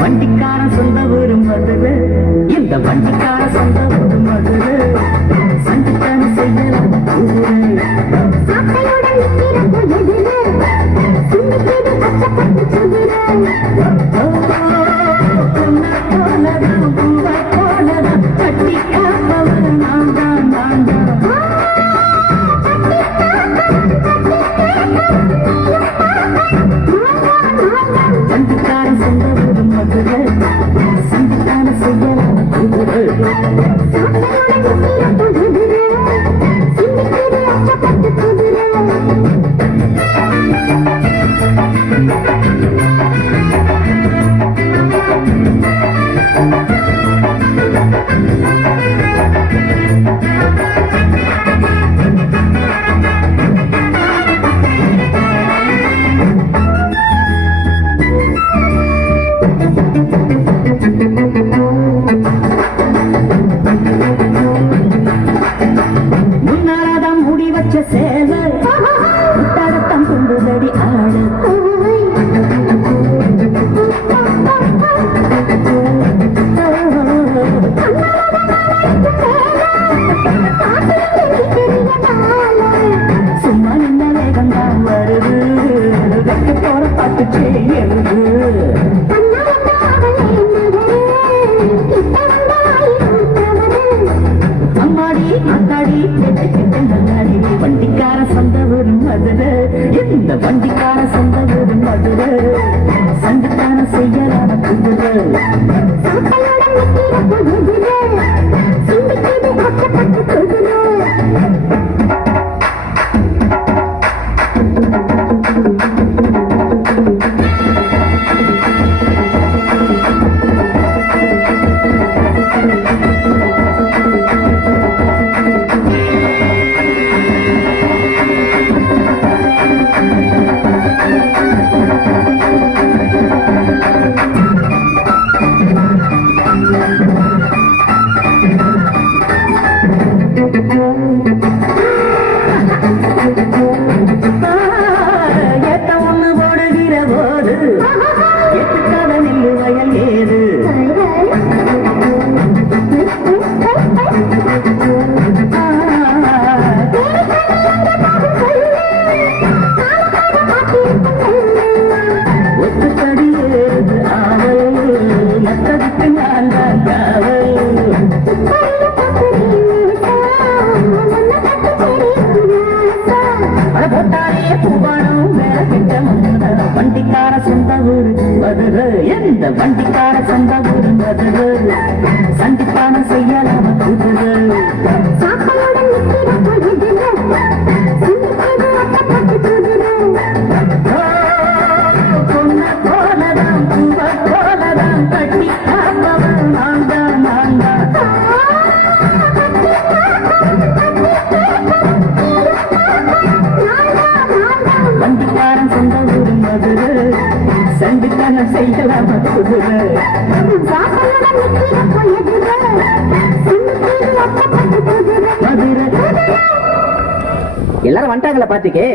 வண்டிக்கார சொந்த ஊரு மதுரை, இந்த வண்டிக்கார சொந்த ஊரு மதுரை, சண்டித்தன செய்யலாம் குதிரை. முன்னாதான் முடி வச்ச சேல முட்டாகத்தான் கொண்டுதடி ஆடு. சும்மா நின்ன வேகம் தான் வருது, வைக்க போற பாட்டு செய்யுது. வண்டிக்கார சொந்த ஊரு மதுரை, இந்த வண்டிக்கார சொந்த ஊரு மதுரை, சண்டித்தான செய்யலான குதிரை. ஏத்த ஒண்ணு போடுகிற போது எட்டுக்காத நெல்லு வயல் ஏது. ஒத்துக்கடி ஏது ஆவல், மற்றதுக்கு நான் தான் காவல். போட்டாரே பூவானும் வேற கிட்ட முன்ன, வண்டிக்கார சொந்த ஊரு மதுரை, எந்த வண்டிக்கார சொந்த ஊரு மதுரை, சண்டிப்பான செய்யலாம குதிரை. பொண்ண போலதான் பூவ போலதான் கட்டி காப்பவன் நான்தா நான்தா. வண்டிக்காரன் சொந்த ஊரு மதுரை, சண்டித்தனம் செய்யலாம குதிரை. எல்லாரும் வந்துட்டாங்களா பாத்துக்கே?